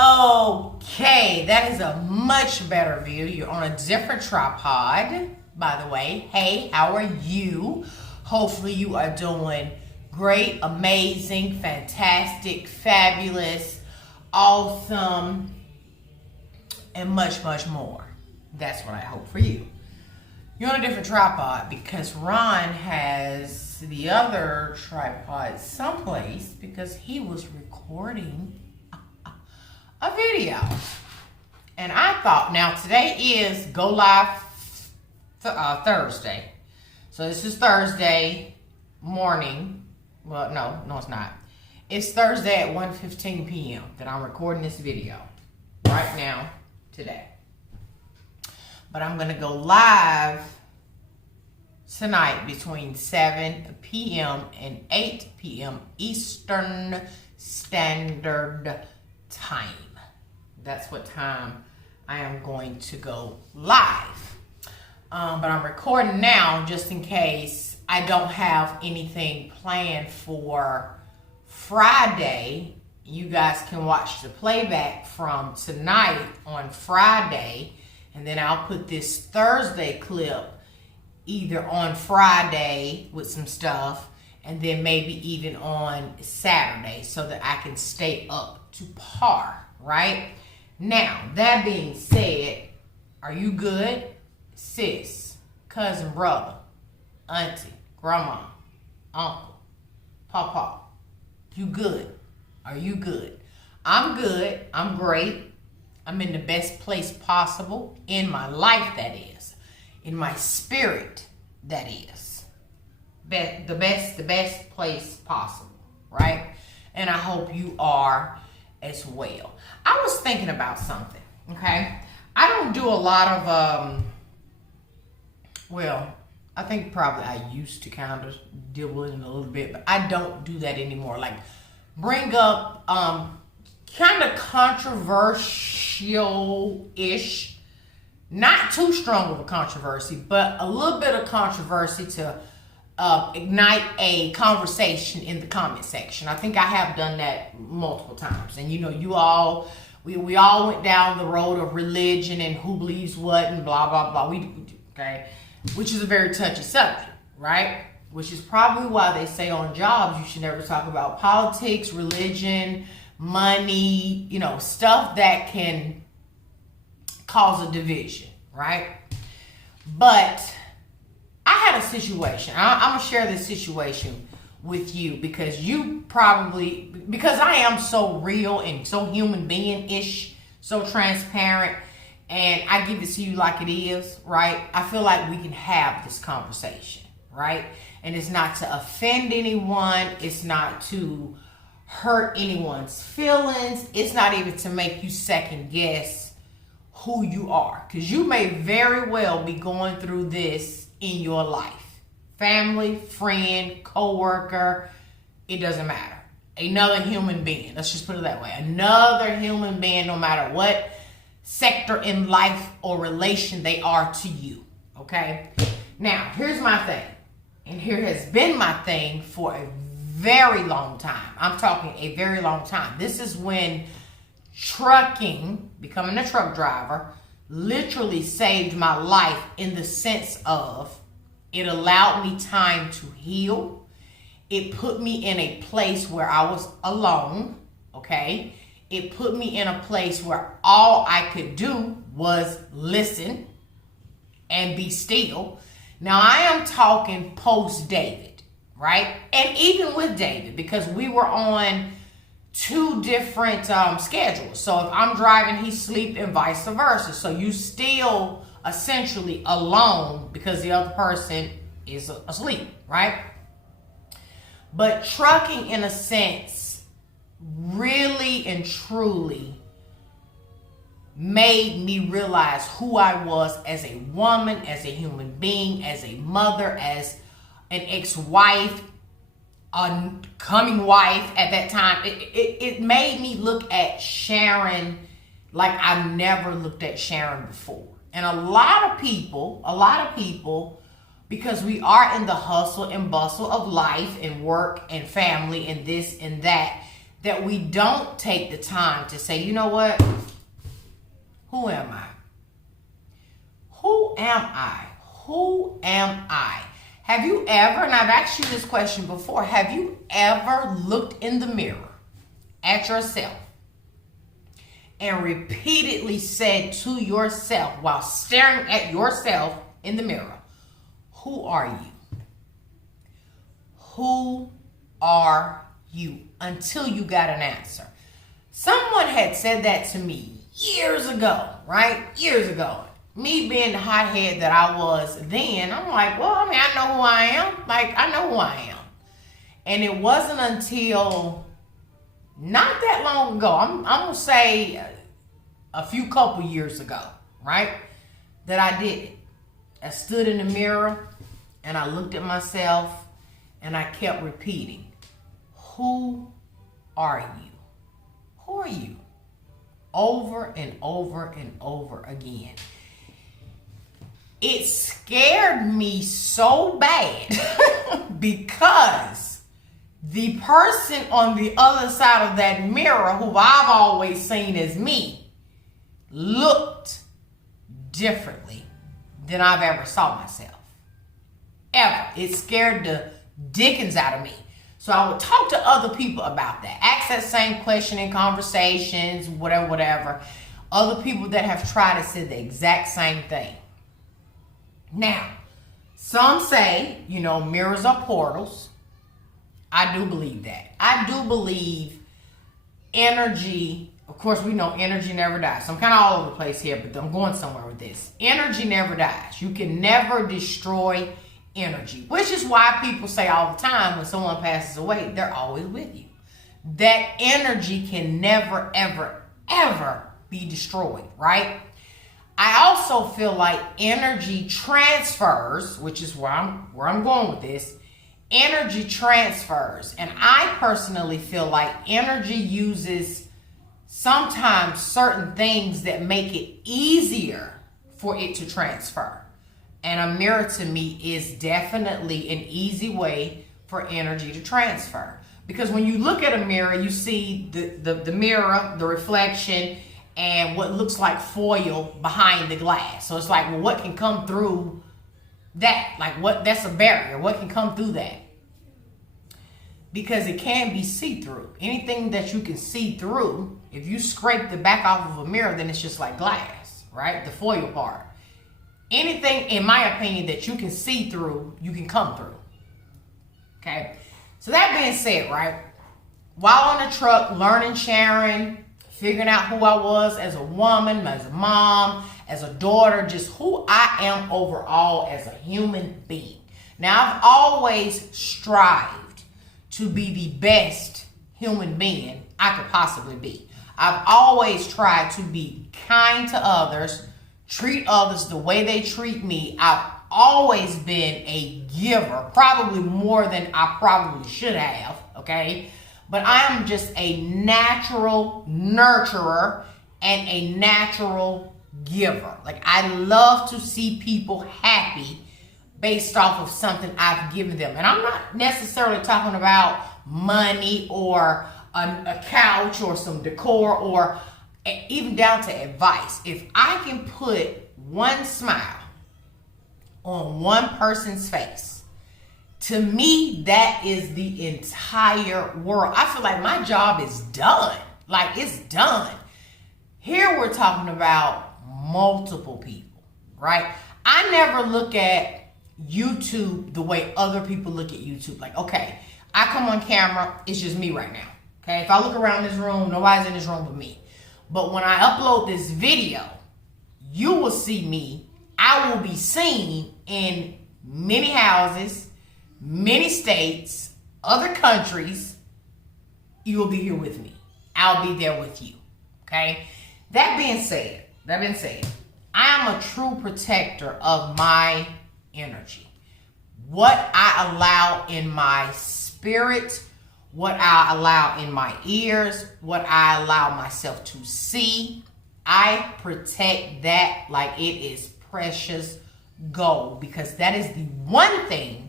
Okay, that is a much better view. You're on a different tripod, by the way. Hey, how are you? Hopefully you are doing great, amazing, fantastic, fabulous, awesome, and much, much more. That's what I hope for you. You're on a different tripod because Ron has the other tripod someplace because he was recording a video. And I thought, now today is Go Live Thursday. So this is Thursday morning. Well, no, it's not. It's Thursday at 1:15 p.m. that I'm recording this video right now, today. But I'm going to go live tonight between 7 p.m. and 8 p.m. Eastern Standard Time. That's what time I am going to go live. But I'm recording now just in case I don't have anything planned for Friday. You guys can watch the playback from tonight on Friday, and then I'll put this Thursday clip either on Friday with some stuff, and then maybe even on Saturday so that I can stay up to par, right? Now, that being said, are you good? Sis, cousin, brother, auntie, grandma, uncle, papa, you good? Are you good? I'm good. I'm great. I'm in the best place possible in my life, that is. In my spirit, that is. The best place possible, right? And I hope you are as well. I was thinking about something, okay? I don't do a lot of, well, I think probably I used to kind of deal in a little bit, but I don't do that anymore. Like, bring up kind of controversial-ish, not too strong of a controversy, but a little bit of controversy to ignite a conversation in the comment section. I think I have done that multiple times. And you know, we all went down the road of religion and who believes what and blah, blah, blah. Okay? Which is a very touchy subject, right? Which is probably why they say on jobs you should never talk about politics, religion, money, you know, stuff that can cause a division, right? But I had a situation. I'm going to share this situation with you because I am so real and so human being-ish, so transparent, and I give it to you like it is, right? I feel like we can have this conversation, right? And it's not to offend anyone. It's not to hurt anyone's feelings. It's not even to make you second guess who you are. Because you may very well be going through this in your life. Family, friend, co-worker, it doesn't matter. Another human being, let's just put it that way. Another human being, no matter what sector in life or relation they are to you, okay? Now, here's my thing. And here has been my thing for a very long time. I'm talking a very long time. This is when trucking, becoming a truck driver, literally saved my life in the sense of it allowed me time to heal. It put me in a place where I was alone, okay? It put me in a place where all I could do was listen and be still. Now, I am talking post-David, right? And even with David, because we were on two different schedules. So if I'm driving, he's asleep and vice versa. So you still essentially alone because the other person is asleep, right? But trucking, in a sense, really and truly made me realize who I was as a woman, as a human being, as a mother, as an ex-wife, a coming wife at that time. It made me look at Sharon like I've never looked at Sharon before. And a lot of people, because we are in the hustle and bustle of life and work and family and this and that, that we don't take the time to say, you know what? Who am I? Who am I? Who am I? Have you ever, and I've asked you this question before, have you ever looked in the mirror at yourself and repeatedly said to yourself while staring at yourself in the mirror, who are you? Who are you? Until you got an answer. Someone had said that to me years ago, right? Years ago. Me being the hothead that I was then, I'm like, well, I mean, I know who I am. Like, I know who I am. And it wasn't until not that long ago, I'm going to say a few couple years ago, right, that I did it. I stood in the mirror and I looked at myself and I kept repeating, who are you? Who are you? Over and over and over again. It scared me so bad because the person on the other side of that mirror, who I've always seen as me, looked differently than I've ever saw myself. Ever. It scared the dickens out of me. So I would talk to other people about that. Ask that same question in conversations, whatever. Other people that have tried it said the exact same thing. Now, some say, mirrors are portals. I do believe that. I do believe energy, of course we know energy never dies. So I'm kind of all over the place here, but I'm going somewhere with this. Energy never dies. You can never destroy energy, which is why people say all the time when someone passes away, they're always with you. That energy can never, ever, ever be destroyed, right? I also feel like energy transfers, which is where I'm going with this. Energy transfers. And I personally feel like energy uses sometimes certain things that make it easier for it to transfer. And a mirror to me is definitely an easy way for energy to transfer. Because when you look at a mirror, you see the mirror, the reflection, and what looks like foil behind the glass. So it's like, well, what can come through that? Like, that's a barrier. What can come through that? Because it can be see-through. Anything that you can see through, if you scrape the back off of a mirror, then it's just like glass, right? The foil part. Anything, in my opinion, that you can see through, you can come through. Okay? So that being said, right? While on the truck, learning, sharing, figuring out who I was as a woman, as a mom, as a daughter, just who I am overall as a human being. Now, I've always strived to be the best human being I could possibly be. I've always tried to be kind to others, treat others the way they treat me. I've always been a giver, probably more than I probably should have, okay? But I am just a natural nurturer and a natural giver. Like, I love to see people happy based off of something I've given them. And I'm not necessarily talking about money or a couch or some decor or even down to advice. If I can put one smile on one person's face, to me, that is the entire world. I feel like my job is done. Like, it's done. Here we're talking about multiple people, right? I never look at YouTube the way other people look at YouTube. Like, okay, I come on camera, it's just me right now. Okay, if I look around this room, nobody's in this room but me. But when I upload this video, you will see me. I will be seen in many houses, many states, other countries. You will be here with me. I'll be there with you. Okay? That being said, I am a true protector of my energy. What I allow in my spirit, what I allow in my ears, what I allow myself to see, I protect that like it is precious gold, because that is the one thing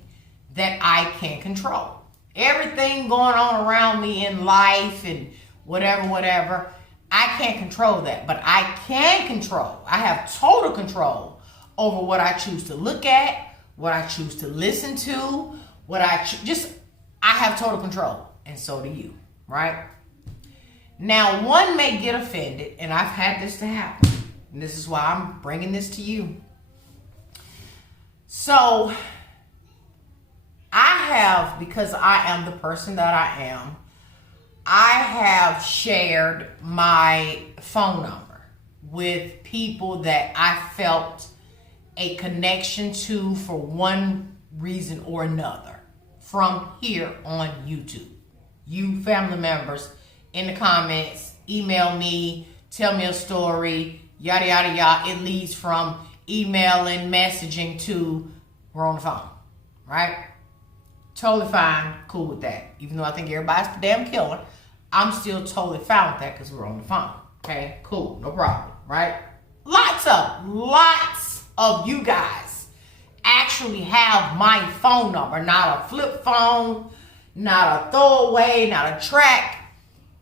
that I can control. everything going on around me in life and whatever. I can't control that, but I can control. I have total control over what I choose to look at, what I choose to listen to, I have total control, and so do you, right? Now, one may get offended, and I've had this to happen, and this is why I'm bringing this to you. So, I have, because I am the person that I am, I have shared my phone number with people that I felt a connection to for one reason or another from here on YouTube. You family members in the comments, email me, tell me a story, yada, yada, yada. It leads from emailing, messaging to we're on the phone, right? Totally fine, cool with that. Even though I think everybody's the damn killer, I'm still totally fine with that because we're on the phone. Okay, cool, no problem, right? Lots of you guys actually have my phone number, not a flip phone, not a throwaway, not a track.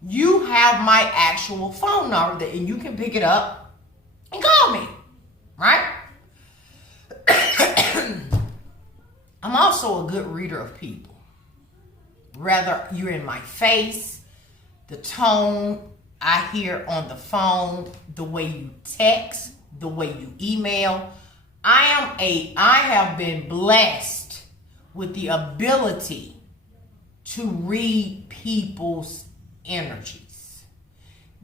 You have my actual phone number and you can pick it up and call me, right? I'm also a good reader of people. Whether you're in my face, the tone I hear on the phone, the way you text, the way you email. I have been blessed with the ability to read people's energies,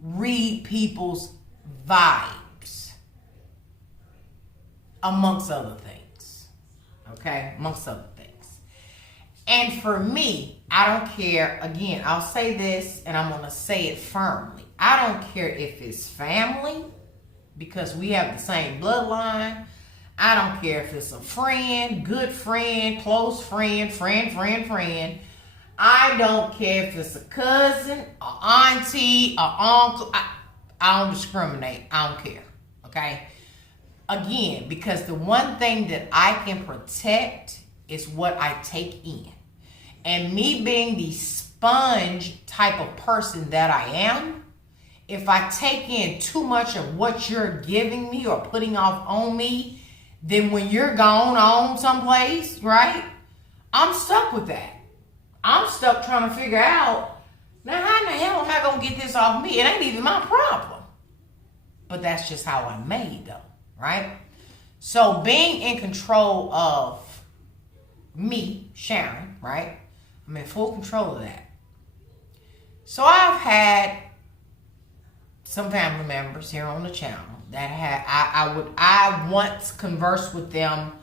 read people's vibes, amongst other things. Okay, amongst other things. And for me, I don't care, again, I'll say this and I'm going to say it firmly. I don't care if it's family, because we have the same bloodline. I don't care if it's a friend, good friend, close friend. I don't care if it's a cousin, an auntie, an uncle. I don't discriminate. I don't care. Okay? Again, because the one thing that I can protect is what I take in. And me being the sponge type of person that I am, if I take in too much of what you're giving me or putting off on me, then when you're gone on someplace, right, I'm stuck with that. I'm stuck trying to figure out, now how in the hell am I going to get this off me? It ain't even my problem. But that's just how I'm made though, right? So being in control of me, Sharon, right? I'm in full control of that. So I've had some family members here on the channel that I once conversed with them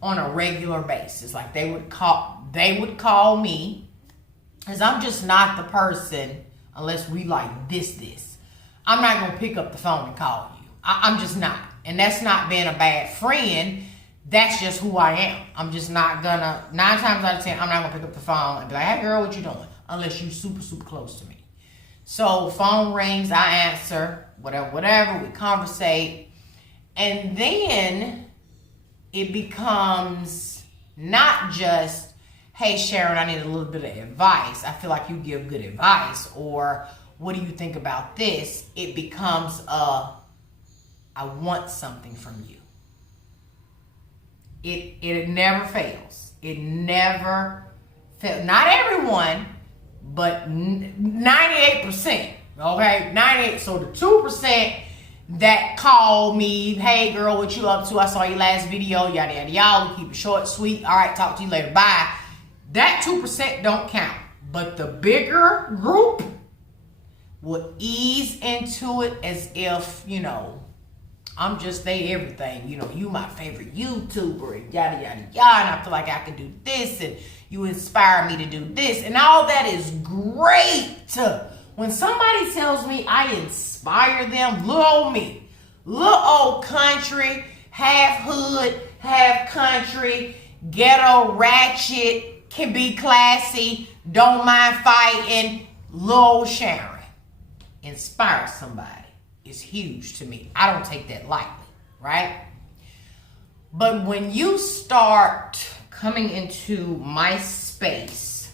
on a regular basis. Like they would call me, because I'm just not the person, unless we like this. I'm not going to pick up the phone and call you. I'm just not. And that's not being a bad friend. That's just who I am. I'm just not gonna, 9 times out of 10, I'm not gonna pick up the phone and be like, hey girl, what you doing? Unless you super close to me. So phone rings, I answer, whatever, we conversate. And then it becomes not just, hey Sharon, I need a little bit of advice. I feel like you give good advice. Or what do you think about this? It becomes I want something from you. It never fails. It never fails. Not everyone, but 98%. Okay, 98. So the 2% that call me, hey girl, what you up to? I saw your last video, yada yada yada. We keep it short, sweet. All right, talk to you later. Bye. That 2% don't count. But the bigger group will ease into it as if, you know, I'm just they everything. You know, you my favorite YouTuber and yada, yada, yada. And I feel like I can do this and you inspire me to do this. And all that is great. When somebody tells me I inspire them, little old me, little old country, half hood, half country, ghetto, ratchet, can be classy, don't mind fighting, little old Sharon, inspire somebody. Is huge to me. I don't take that lightly, right? But when you start coming into my space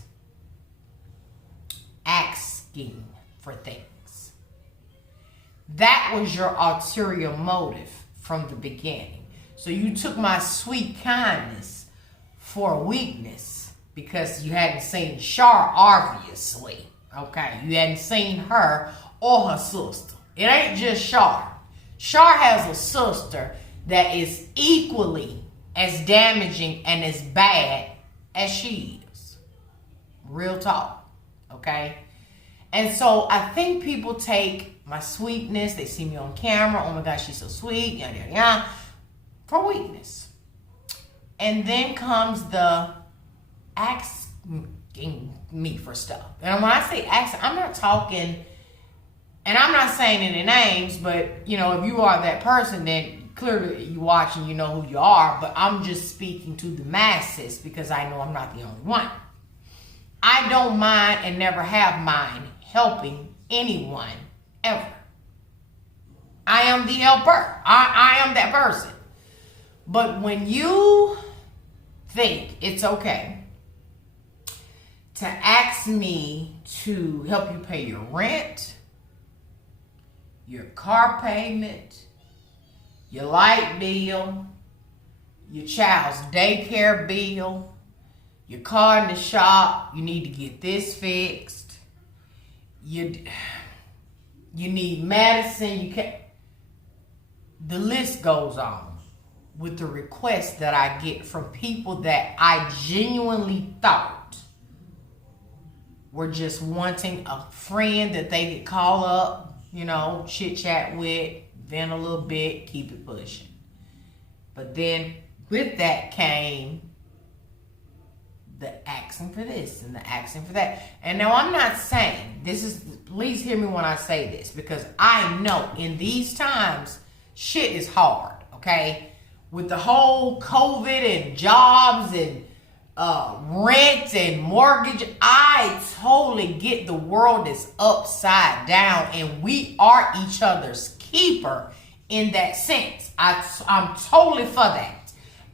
asking for things. That was your ulterior motive from the beginning. So you took my sweet kindness for a weakness because you hadn't seen Shar, obviously. Okay, you hadn't seen her or her sister. It ain't just Shar. Shar has a sister that is equally as damaging and as bad as she is. Real talk, okay? And so I think people take my sweetness, they see me on camera, oh my gosh, she's so sweet, yada, yada, yada, for weakness. And then comes the asking me for stuff. And when I say asking, I'm not talking, and I'm not saying any names, but, you know, if you are that person, then clearly you watch and you know who you are, but I'm just speaking to the masses because I know I'm not the only one. I don't mind and never have mind helping anyone ever. I am the helper. I am that person. But when you think it's okay to ask me to help you pay your rent, your car payment, your light bill, your child's daycare bill, your car in the shop, you need to get this fixed, you need medicine, the list goes on with the requests that I get from people that I genuinely thought were just wanting a friend that they could call up, you know, chit chat with, vent a little bit, keep it pushing. But then with that came the asking for this and the asking for that. And now I'm not saying, please hear me when I say this, because I know in these times, shit is hard, okay? With the whole COVID and jobs and rent and mortgage, I totally get the world is upside down and we are each other's keeper in that sense. I'm totally for that.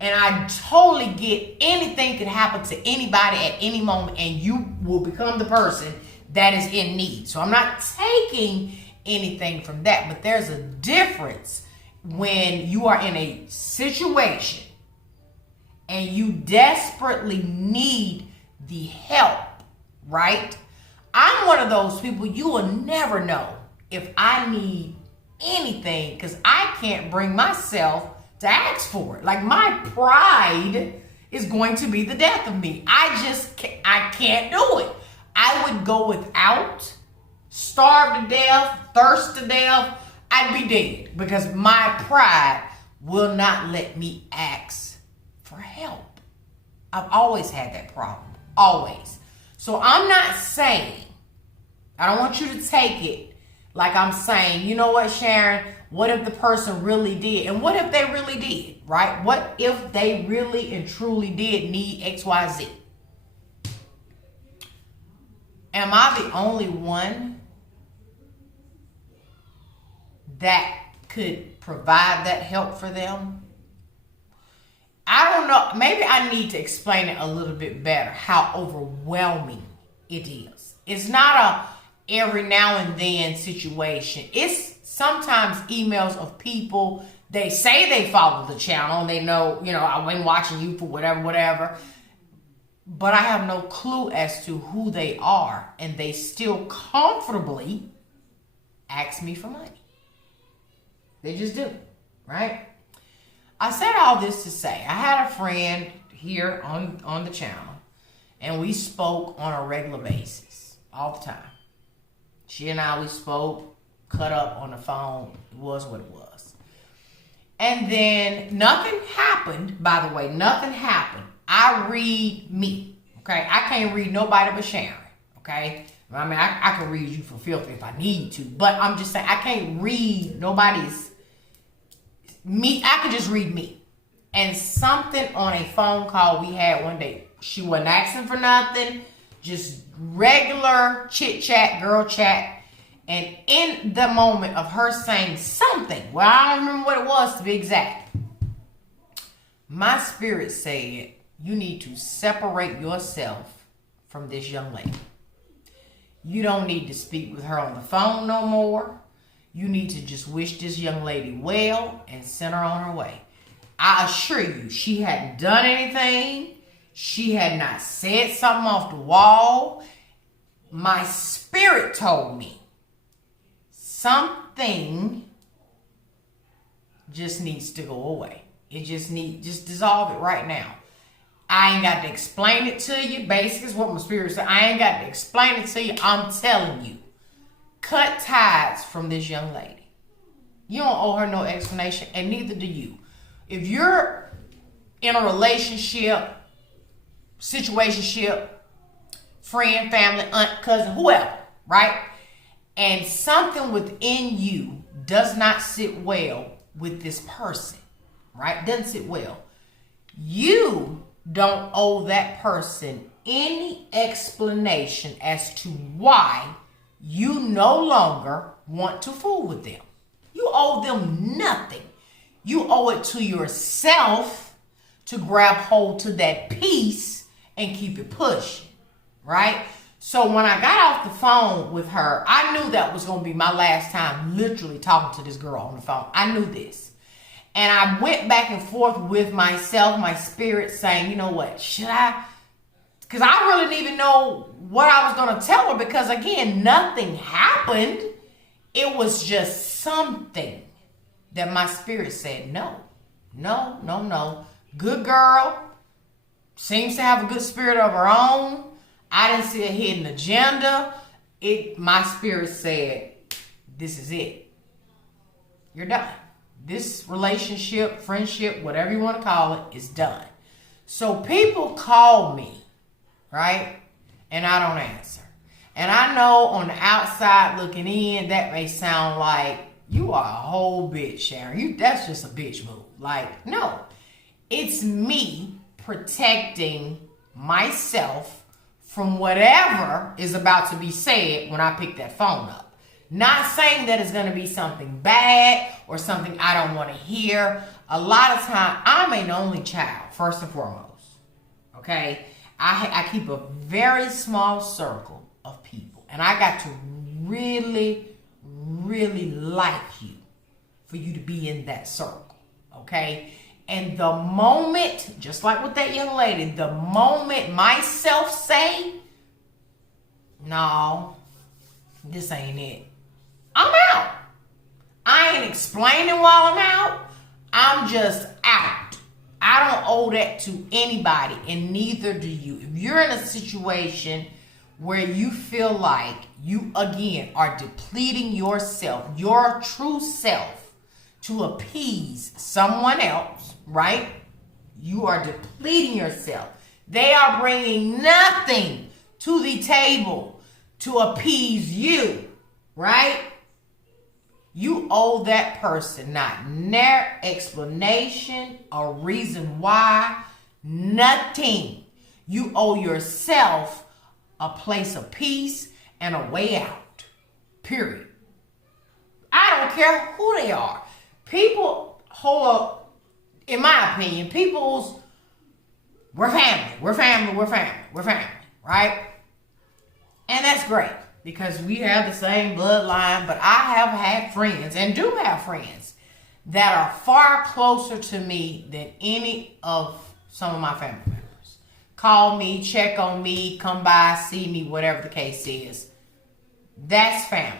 And I totally get anything could happen to anybody at any moment and you will become the person that is in need. So I'm not taking anything from that, but there's a difference when you are in a situation and you desperately need the help, right? I'm one of those people, you will never know if I need anything because I can't bring myself to ask for it. Like my pride is going to be the death of me. I can't do it. I would go without, starve to death, thirst to death. I'd be dead because my pride will not let me ask for help. I've always had that problem, always. So I'm not saying, I don't want you to take it like I'm saying, you know what, Sharon, what if the person really did? And what if they really did, right? What if they really and truly did need XYZ? Am I the only one that could provide that help for them? I don't know. Maybe I need to explain it a little bit better, how overwhelming it is. It's not a every now and then situation. It's sometimes emails of people, they say they follow the channel and they know, you know, I've been watching you for whatever. But I have no clue as to who they are. And they still comfortably ask me for money. They just do, right? I said all this to say, I had a friend here on the channel, and we spoke on a regular basis, all the time. She and I, we spoke, cut up on the phone, it was what it was. And then nothing happened, by the way, nothing happened. I read me, okay? I can't read nobody but Sharon, okay? I mean, I can read you for filthy if I need to, but I'm just saying, I can't read nobody's me. I could just read me. And something on a phone call we had one day, she wasn't asking for nothing, just regular chit chat, girl chat. And in the moment of her saying something, well, I don't remember what it was to be exact, my spirit said, you need to separate yourself from this young lady. You don't need to speak with her on the phone no more. You need to just wish this young lady well and send her on her way. I assure you, she hadn't done anything. She had not said something off the wall. My spirit told me something just needs to go away. Just dissolve it right now. I ain't got to explain it to you. Basically, is what my spirit said. I ain't got to explain it to you. I'm telling you. Cut ties from this young lady. You don't owe her no explanation, and neither do you. If you're in a relationship, situationship, friend, family, aunt, cousin, whoever, right? And something within you does not sit well with this person, right? Doesn't sit well. You don't owe that person any explanation as to why you no longer want to fool with them. You owe them nothing. You owe it to yourself to grab hold to that piece and keep it pushing, right? So when I got off the phone with her, I knew that was going to be my last time literally talking to this girl on the phone. I knew this. And I went back and forth with myself, my spirit, saying, you know what, should I? Because I really didn't even know what I was going to tell her because, again, nothing happened. It was just something that my spirit said, no. Good girl. Seems to have a good spirit of her own. I didn't see a hidden agenda. My spirit said, this is it. You're done. This relationship, friendship, whatever you want to call it, is done. So people call me, right? And I don't answer. And I know on the outside looking in, that may sound like you are a whole bitch, Sharon. That's just a bitch move. Like, no. It's me protecting myself from whatever is about to be said when I pick that phone up. Not saying that it's going to be something bad or something I don't want to hear. A lot of time, I'm an only child, first and foremost. Okay? I keep a very small circle of people. And I got to really, really like you for you to be in that circle. Okay? And the moment, just like with that young lady, the moment myself say, no, this ain't it, I'm out. I ain't explaining while I'm out. I'm just out. I don't owe that to anybody, and neither do you. If you're in a situation where you feel like you, again, are depleting yourself, your true self, to appease someone else, right? You are depleting yourself. They are bringing nothing to the table to appease you, right? You owe that person not their explanation or reason why, nothing. You owe yourself a place of peace and a way out, period. I don't care who they are. People hold, in my opinion, we're family, right? And that's great. Because we have the same bloodline, but I have had friends and do have friends that are far closer to me than any of some of my family members. Call me, check on me, come by, see me, whatever the case is. That's family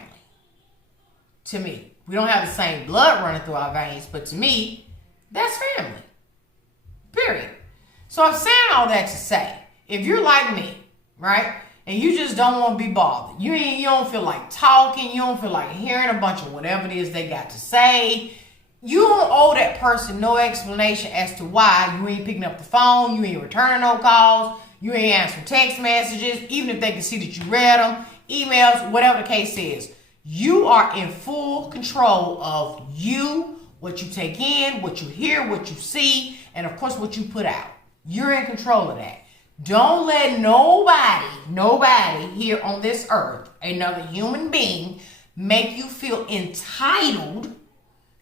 to me. We don't have the same blood running through our veins, but to me, that's family. Period. So I'm saying all that to say, if you're like me, right? And you just don't want to be bothered. You don't feel like talking. You don't feel like hearing a bunch of whatever it is they got to say. You don't owe that person no explanation as to why you ain't picking up the phone. You ain't returning no calls. You ain't answering text messages. Even if they can see that you read them. Emails, whatever the case is. You are in full control of you, what you take in, what you hear, what you see, and of course what you put out. You're in control of that. Don't let nobody here on this earth, another human being, make you feel entitled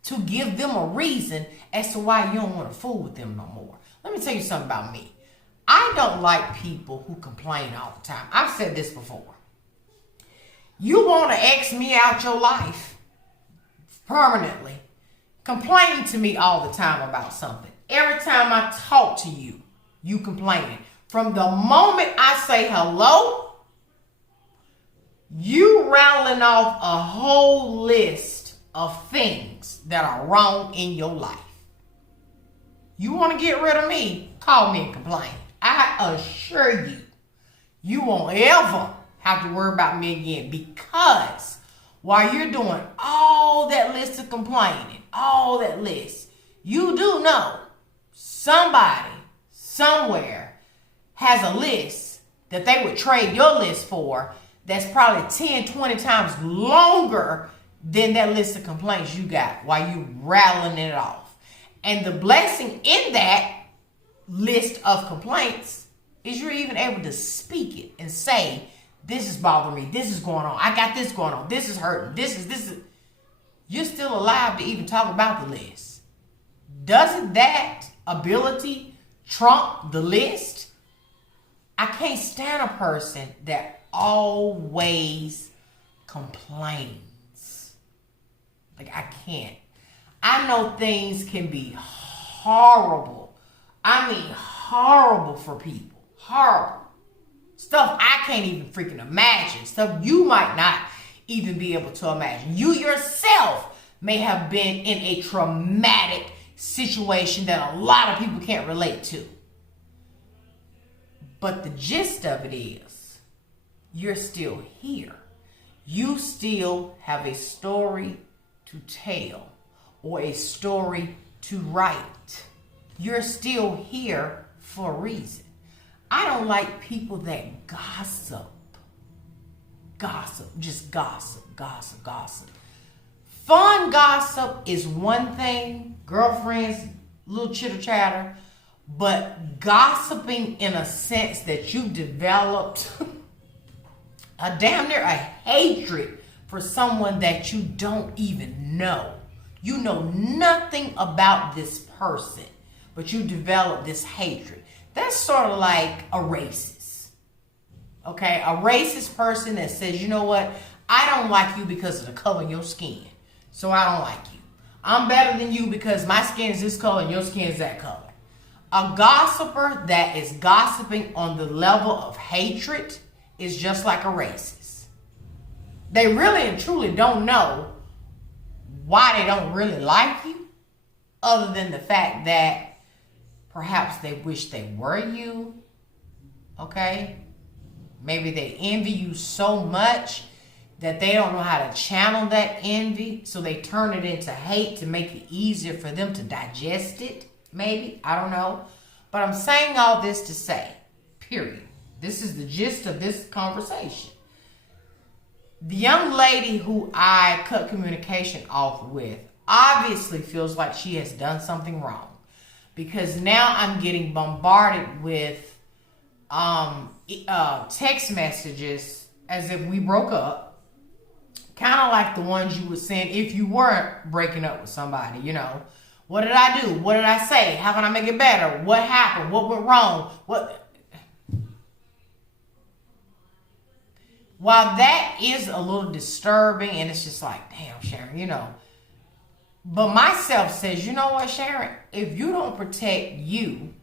to give them a reason as to why you don't want to fool with them no more. Let me tell you something about me. I don't like people who complain all the time. I've said this before. You want to X me out your life permanently. Complaining to me all the time about something. Every time I talk to you, you complaining. From the moment I say hello, you rattling off a whole list of things that are wrong in your life. You want to get rid of me? Call me and complain. I assure you, you won't ever have to worry about me again, because while you're doing all that list of complaining, all that list, you do know somebody somewhere has a list that they would trade your list for that's probably 10, 20 times longer than that list of complaints you got while you rattling it off. And the blessing in that list of complaints is you're even able to speak it and say, this is bothering me, this is going on, I got this going on, this is hurting, this is. You're still alive to even talk about the list. Doesn't that ability trump the list? I can't stand a person that always complains. Like, I can't. I know things can be horrible. I mean, horrible for people. Horrible. Stuff I can't even freaking imagine. Stuff you might not even be able to imagine. You yourself may have been in a traumatic situation that a lot of people can't relate to. But the gist of it is, you're still here. You still have a story to tell or a story to write. You're still here for a reason. I don't like people that gossip. Gossip, just gossip, gossip, gossip. Fun gossip is one thing, girlfriends, little chitter chatter, but gossiping in a sense that you've developed a damn near a hatred for someone that you don't even know. You know nothing about this person, but you develop this hatred. That's sort of like a racist. Okay, a racist person that says, you know what, I don't like you because of the color of your skin, so I don't like you. I'm better than you because my skin is this color and your skin is that color. A gossiper that is gossiping on the level of hatred is just like a racist. They really and truly don't know why they don't really like you, other than the fact that perhaps they wish they were you. Okay? Maybe they envy you so much that they don't know how to channel that envy, so they turn it into hate to make it easier for them to digest it. Maybe. I don't know. But I'm saying all this to say, period. This is the gist of this conversation. The young lady who I cut communication off with obviously feels like she has done something wrong, because now I'm getting bombarded with text messages as if we broke up, kind of like the ones you would send if you weren't breaking up with somebody. You know, what did I do? What did I say? How can I make it better? What happened? What went wrong? While that is a little disturbing, and it's just like, damn, Sharon, you know. But myself says, you know what, Sharon? If you don't protect you,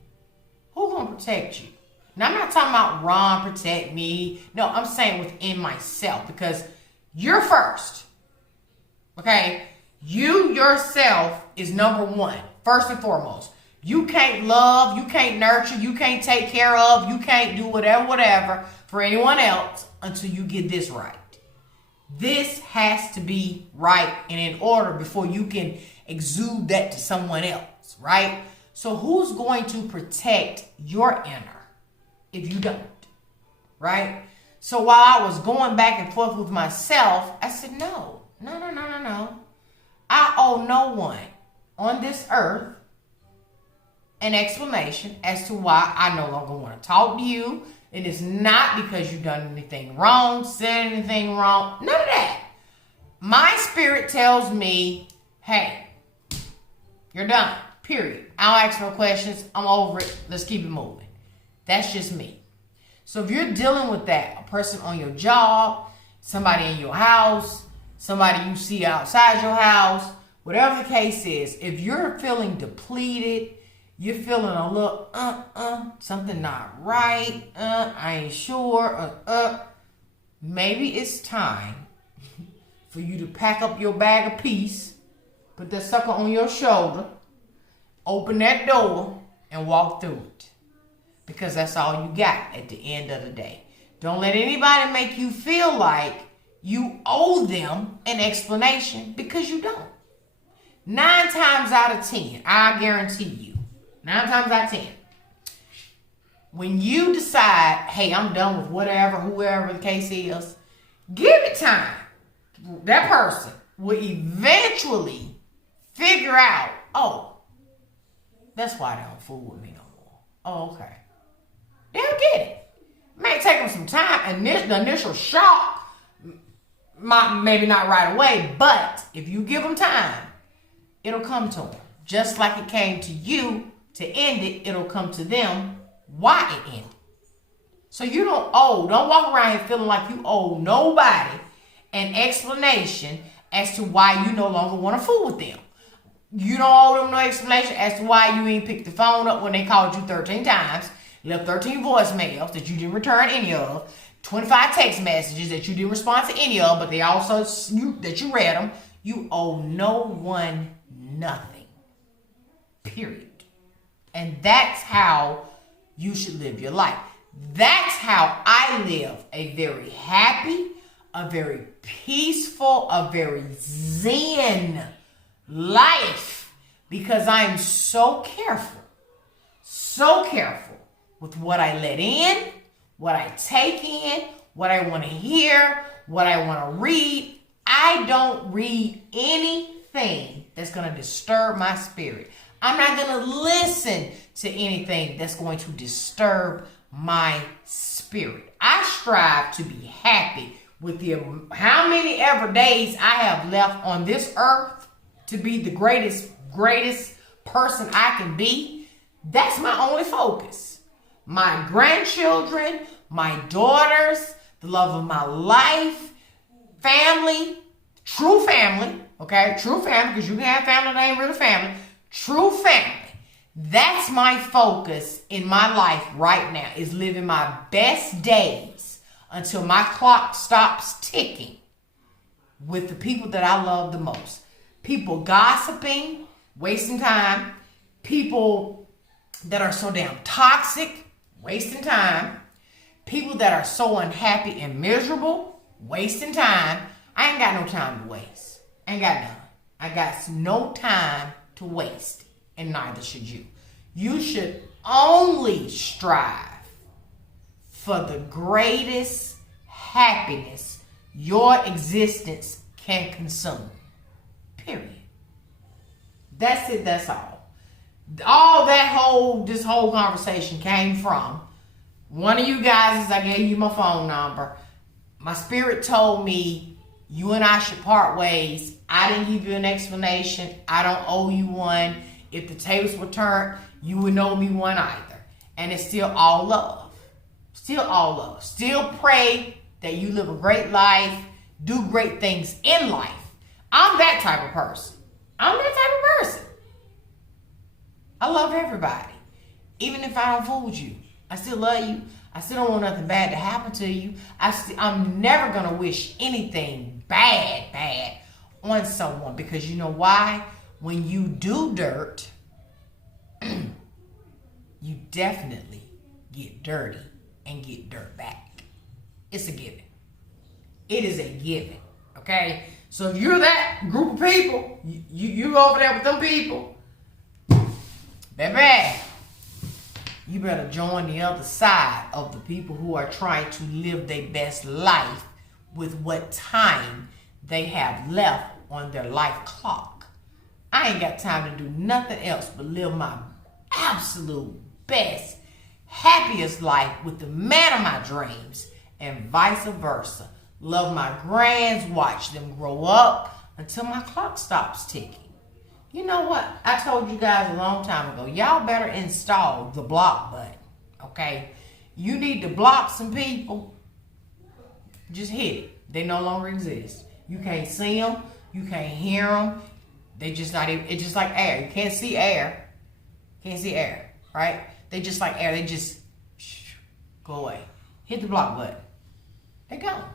who's going to protect you? Now, I'm not talking about Ron protect me. No, I'm saying within myself, because you're first. Okay? You yourself is number one, first and foremost. You can't love, you can't nurture, you can't take care of, you can't do whatever for anyone else until you get this right. This has to be right and in order before you can exude that to someone else, right? So who's going to protect your inner if you don't, right? So while I was going back and forth with myself, I said, no. I owe no one on this earth an explanation as to why I no longer want to talk to you. It is not because you've done anything wrong, said anything wrong, none of that. My spirit tells me, hey, you're done, period. I don't ask no questions. I'm over it. Let's keep it moving. That's just me. So if you're dealing with that, a person on your job, somebody in your house, somebody you see outside your house, whatever the case is, if you're feeling depleted, you're feeling a little, something not right, I ain't sure, maybe it's time for you to pack up your bag of peace, put that sucker on your shoulder, open that door, and walk through it. Because that's all you got at the end of the day. Don't let anybody make you feel like you owe them an explanation, because you don't. 9 times out of 10, I guarantee you, 9 times out of 10, when you decide, hey, I'm done with whatever, whoever the case is, give it time. That person will eventually figure out, oh, that's why they don't fool with me no more. Oh, okay. They'll get it. May take them some time. The initial shock, maybe not right away, but if you give them time, it'll come to them. Just like it came to you to end it, it'll come to them why it ended. So you don't walk around here feeling like you owe nobody an explanation as to why you no longer want to fool with them. You don't owe them no explanation as to why you ain't picked the phone up when they called you 13 times, left 13 voicemails that you didn't return any of, 25 text messages that you didn't respond to any of, but they also, that you read them. You owe no one nothing. Period. And that's how you should live your life. That's how I live a very happy, a very peaceful, a very zen life, because I'm so careful with what I let in, what I take in, what I want to hear, what I want to read. I don't read anything that's going to disturb my spirit. I'm not going to listen to anything that's going to disturb my spirit. I strive to be happy with how many ever days I have left on this earth to be the greatest person I can be. That's my only focus. My grandchildren, my daughters, the love of my life, family, true family, okay? True family, because you can have family that ain't really family. True family. That's my focus in my life right now, is living my best days until my clock stops ticking with the people that I love the most. People gossiping, wasting time. People that are so damn toxic, wasting time. People that are so unhappy and miserable, wasting time. I ain't got no time to waste. Ain't got none. I got no time to waste, and neither should you. You should only strive for the greatest happiness your existence can consume. Period. That's it. That's all. This whole conversation came from one of you guys. As I gave you my phone number, my spirit told me you and I should part ways. I didn't give you an explanation. I don't owe you one. If the tables were turned, you wouldn't owe me one either. And it's still all love. Still all love. Still pray that you live a great life, do great things in life. I'm that type of person. I love everybody. Even if I don't fool with you, I still love you. I still don't want nothing bad to happen to you. I'm never going to wish anything bad on someone, because you know why? When you do dirt, you definitely get dirty and get dirt back. It's a given. It is a given. Okay? So if you're that group of people, you over there with them people, baby, you better join the other side of the people who are trying to live their best life with what time they have left on their life clock. I ain't got time to do nothing else but live my absolute best, happiest life with the man of my dreams, and vice versa. Love my grands, watch them grow up until my clock stops ticking. You know what? I told you guys a long time ago, y'all better install the block button, okay? You need to block some people, just hit it. They no longer exist. You can't see them. You can't hear them. They just not even, it's just like air. You can't see air. Can't see air, right? They just like air. They just go away. Hit the block button. They gone.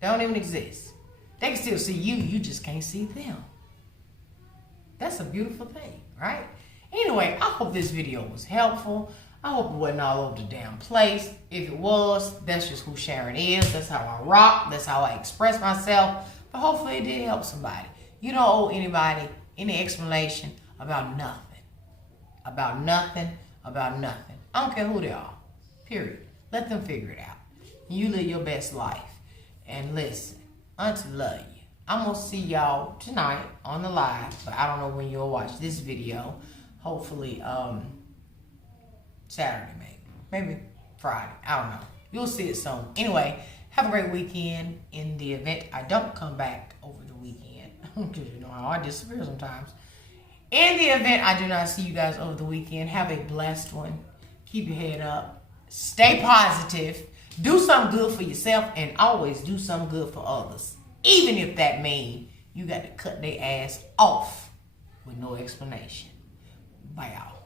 They don't even exist. They can still see you. You just can't see them. That's a beautiful thing, right? Anyway, I hope this video was helpful. I hope it wasn't all over the damn place. If it was, that's just who Sharon is. That's how I rock. That's how I express myself. But hopefully it did help somebody. You don't owe anybody any explanation about nothing. About nothing. About nothing. I don't care who they are. Period. Let them figure it out. You live your best life. And listen, Auntie love you. I'm going to see y'all tonight on the live. But I don't know when you'll watch this video. Hopefully, Saturday maybe. Maybe Friday. I don't know. You'll see it soon. Anyway, have a great weekend. In the event I don't come back over the weekend. Because you know how I disappear sometimes. In the event I do not see you guys over the weekend, have a blessed one. Keep your head up. Stay positive. Do something good for yourself. And always do something good for others. Even if that means you got to cut their ass off with no explanation. Bye, y'all.